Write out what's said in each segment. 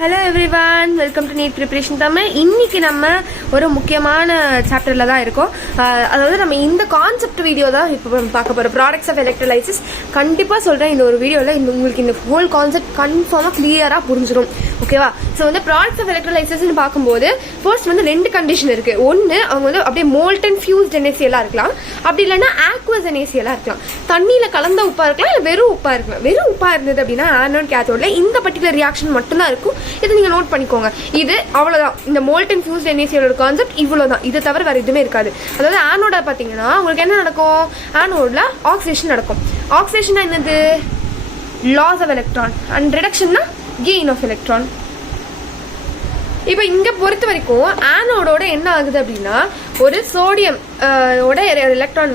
Hello everyone, welcome to NEET preparation Tamil. இன்னைக்கு நம்ம ஒரு முக்கியமான சாப்டர்ல தான் இருக்கோம். அதாவது நம்ம இந்த கான்செப்ட் வீடியோ தான் இப்போ பார்க்க போறோம். Products of electrolysis. கண்டிப்பா சொல்றேன், இந்த ஒரு வீடியோவில் உங்களுக்கு இந்த ஹோல் கான்செப்ட் கன்ஃபார்மாக கிளியரா புரிஞ்சிடும். ஓகேவா? ஸோ வந்து ப்ராடக்ட்ஸ் ஆஃப் எலக்ட்ரோலைசிஸ்ன்னு பார்க்கும்போது ஃபர்ஸ்ட் வந்து ரெண்டு கண்டிஷன் இருக்கு. ஒன்று, அவங்க வந்து அப்படியே மோல்டன் ஃபியூஸ்ட் NaCl இருக்கலாம், அப்படி இல்லைன்னா ஆக்வஸ் NaCl இருக்கலாம். தண்ணியில கலந்த உப்பா இருக்கலாம், இல்லை வெறும் உப்பா இருக்கலாம். வெறும் உப்பா இருந்தது அப்படின்னா ஆனோட் கேத்தோட்ல இந்த பர்டிகுலர் ரியாக்ஷன் மட்டும்தான் இருக்கும். இதை நீங்க நோட் பண்ணிக்கோங்க. இது அவ்வளவுதான். இந்த மோல்டன் ஃபியூஸ்ட் NaCl கான்செப்ட் இவ்வளவுதான். இது தவிர வேற எதுவுமே இருக்காது. அதாவது ஆனோட பாத்தீங்கன்னா உங்களுக்கு என்ன நடக்கும்? ஆனோட்ல ஆக்சிடேஷன் நடக்கும். ஆக்சிடேஷன் என்னது? லாஸ் ஆஃப் எலக்ட்ரான் அண்ட் ரிடக்ஷன்னா கெயின் ஆஃப் எலக்ட்ரான். இப்போ இங்க பொறுத்த வரைக்கும் ஆனோடோட என்ன ஆகுது அப்படின்னா ஒரு சோடியம் ஓட எலக்ட்ரான்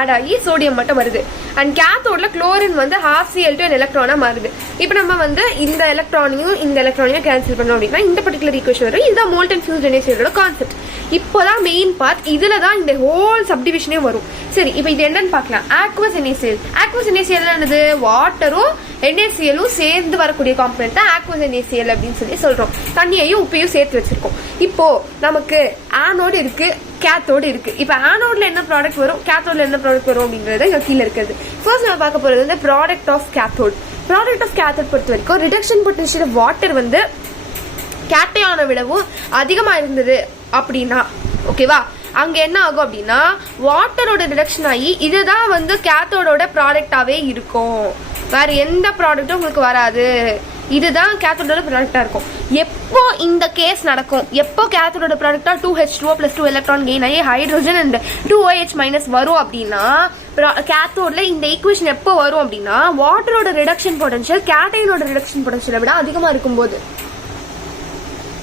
ஆட் ஆகி சோடியம் மட்டும் வருது. அண்ட் கேத்தோட்ல குளோரின் வந்து ½ எலக்ட்ரானா மாறுது. இப்போ நம்ம வந்து இந்த எலக்ட்ரானையும் இந்த எலக்ட்ரானையும் கேன்சல் பண்ணோம் அப்படின்னா இந்த பர்டிகுலர் ஈக்குவேஷன் வரும். இதுதான் மோல்டன் ஃபியூஸ்ட் NaCl கான்செப்ட். இப்போதான் மெயின் பார்ட். இதுல தான் இந்த ஹோல் சப்டிவிஷனே வரும். சரி, இப்போ இது என்னன்னு பார்க்கலாம். Aqueous NaCl. ஆக்வஸ் NaCl என்னது? வாட்டரும் NaCl சேர்ந்து வரக்கூடிய காம்பனன்ட் தான் ஆக்வஸ் NaCl அப்படின்னு சொல்லி சொல்றோம். தண்ணியையும் உப்பையும் சேர்த்து வச்சிருக்கோம். இப்போ நமக்கு ஆனோடு இருக்கு, கேத்தோடு இருக்கு. இப்போ ஆனோட்ல என்ன ப்ராடக்ட் வரும், கேத்தோட்ல என்ன ப்ராடக்ட் வரும் அப்படிங்கறது இங்க கீழே இருக்குது. ஃபர்ஸ்ட் நம்ம பார்க்க போறது வந்து product of cathode. Product of cathode பொறுத்த வரைக்கும் ரிடக்ஷன் பொட்டன்ஷியல் ஆஃப் வாட்டர் வந்து கேட்டையான விடவும் அதிகமா இருந்தது அப்படின்னா, ஓகேவா, அங்க என்ன ஆகும் அப்படின்னா வாட்டரோட ரிடக்ஷன் ஆகி இதுதான் வந்து கேத்தோடோட ப்ராடக்டாவே இருக்கும். வேற எந்த ப்ராடக்டும் உங்களுக்கு வராது. இதுதான் கேத்தோடோட ப்ராடக்டா இருக்கும். எப்போ இந்த கேஸ் நடக்கும்? எப்போ கேத்தோட ப்ராடக்டா 2H2O + 2 எலக்ட்ரான் கெயின் ஆகி ஹைட்ரோஜன் அண்ட் 2OH- வரும் அப்படின்னா கேத்தோட்ல இந்த ஈக்குவேஷன் எப்போ வரும் அப்படின்னா வாட்டரோட ரிடக்ஷன் பொட்டன்ஷியல் கேட்டைனோட ரிடக்ஷன் பொட்டன்ஷியலை விட அதிகமா இருக்கும்போது.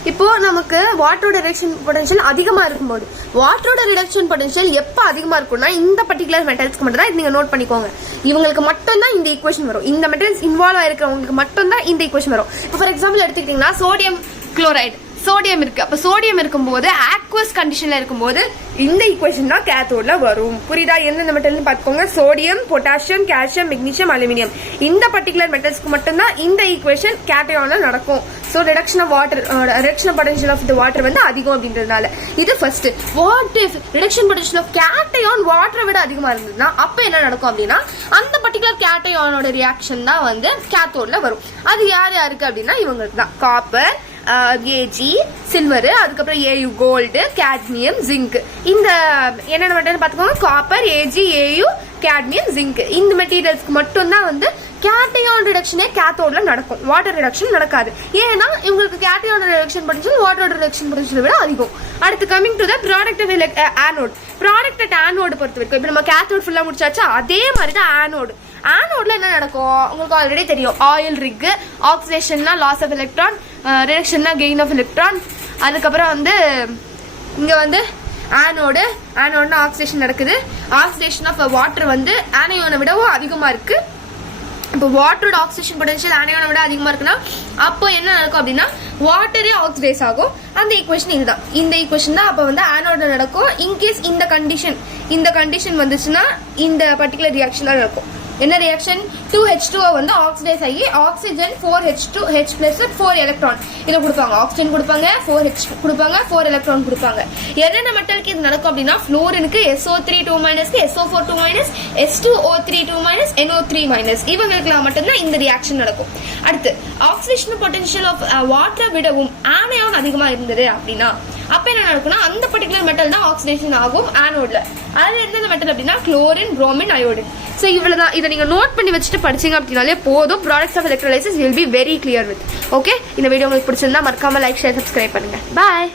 இப்போ நமக்கு வாட்டரோட ரிடக்ஷன் பொட்டன்ஷியல் அதிகமா இருக்கும்போது, வாட்டரோட ரிடக்ஷன் பொட்டன்ஷியல் எப்போ அதிகமா இருக்கும்னா இந்த பர்டிகுலர் மெட்டல்ஸ்க்கு மட்டும் தான். நீங்க நோட் பண்ணிக்கோங்க. இவங்களுக்கு மட்டும் தான் இந்த ஈக்குவேஷன் வரும். இந்த மெட்டல்ஸ் இன்வால்வ் ஆயிருக்கிறவங்களுக்கு மட்டும் தான் இந்த ஈக்குவேஷன் வரும். இப்போ ஃபார் எக்ஸாம்பிள் எடுத்துக்கிட்டீங்கன்னா சோடியம் குளோரைடு, சோடியம் இருக்கு. அப்ப சோடியம் இருக்கும்போது ஆக்வஸ் கண்டிஷன்ல இருக்கும்போது இந்த ஈக்குவேஷன் தான் கேத்தோட்ல வரும். புரியுதா? எந்தெந்த மெட்டல்னு பார்த்துக்கோங்க. Sodium, potassium, calcium, magnesium, aluminium. இந்த பர்டிகுலர் மெட்டல்ஸ்க்கு மட்டும்தான் இந்த ஈக்குவேஷன் கேட்டையான்ல நடக்கும். So reduction of water, reduction potential of the water வந்து அதிகம் அப்படின்றதுனால இது first. What if reduction potential of cation வாட்டரை விட அதிகமா இருந்ததுன்னா அப்ப என்ன நடக்கும் அப்படின்னா அந்த பர்டிகுலர் கேட்டையானோட ரியாக்ஷன் தான் வந்து கேத்தோட்ல வரும். அது யார் யாருக்கு அப்படின்னா இவங்களுக்கு தான். காப்பர், Ag சில்வர், அதுக்கப்புறம் Au கோல்டு, கேட்மியம், ஜிங்க். இந்த என்னென்ன மெட்டீரியல் பார்த்துக்கோங்க. Copper, Ag, Au, cadmium, zinc. இந்த மெட்டீரியல்ஸ்க்கு மட்டும் தான் வந்து கேட்டையான் ரிடக்ஷனே கேத்தோட்ல நடக்கும். வாட்டர் ரிடக்ஷன் நடக்காது. ஏன்னா இவங்களுக்கு கேட்டையான் ரிடக்ஷன் பொட்டன்ஷியல் வாட்டரோட ரிடக்ஷன் பொட்டன்ஷியலை விட அதிகம். அடுத்து coming to the product of anode. Product at anode பொறுத்த வரைக்கும் இப்போ நம்ம கேத்தோட் ஃபுல்லா முடிச்சாச்சா, அதே மாதிரி தான் ஆனோடு. ஆனோட்ல என்ன நடக்கும் உங்களுக்கு ஆல்ரெடி தெரியும். ஆயில் ரிக், ஆக்சிடேஷன்னா லாஸ் ஆஃப் எலக்ட்ரான், ரிடக்ஷன்னா கெயின் ஆஃப் எலக்ட்ரான். அதுக்கப்புறம் வந்து இங்க வந்து ஆனோட்னா ஆக்சிடேஷன் நடக்குது. ஆக்சிடேஷன் ஆஃப் வாட்டர் வந்து ஆனயோனை விடவும் அதிகமா இருக்கு. இப்போ வாட்டரோட ஆக்சிடேஷன் பொட்டன்ஷியல் ஆனயோனை விட அதிகமா இருக்குன்னா அப்போ என்ன நடக்கும் அப்படின்னா வாட்டரே ஆக்சிடைஸ் ஆகும். அந்த ஈக்குவேஷன் இதுதான். இந்த ஈக்குவேஷன் தான் அப்போ வந்து ஆனோட நடக்கும். இன்கேஸ் இந்த கண்டிஷன் வந்துச்சுன்னா இந்த பர்டிகுலர் ரியாக்ஷன் தான் நடக்கும். என்ன ரியாக்ஷன்? 2H2O வந்து ஆக்சிடைஸ் ஆகி ஆக்சிஜன் 4H2H+ 4 எலக்ட்ரான் இதை கொடுப்பாங்க. ஆக்சிஜன் கொடுப்பாங்க, 4H கொடுப்பாங்க, 4 எலக்ட்ரான் கொடுப்பாங்க. என்னென்ன மெட்டலுக்கு இது நடக்கும் அப்படின்னா ஃப்ளோரினுக்கு SO3 2-, SO4 2-, S2O3 2-, NO3-. இவங்களுக்குலாம் மட்டும்தான் இந்த ரியாக்ஷன் நடக்கும். அடுத்து ஆக்சிடேஷன் பொட்டன்ஷியல் ஆஃப் வாட்டரை விடவும் ஆனயான் அதிகமா இருந்தது அப்படின்னா அப்ப என்ன நடக்கும்னா அந்த பர்டிகுலர் மெட்டல் தான் ஆக்சிடேஷன் ஆகும் ஆனோட்ல. அது எந்தெந்த மெட்டல் அப்படின்னா குளோரின், புரோமின், அயோடின். ஸோ இவ்வளவுதான். இதை நீங்க நோட் பண்ணி வச்சுட்டு படிச்சீங்க அப்படின்னாலே போதும். Products of electrolysis will be very clear with. Okay, இந்த வீடியோ உங்களுக்கு பிடிச்சிருந்தா மறக்காம லைக், ஷேர், சப்ஸ்கிரைப் பண்ணுங்க. பாய்.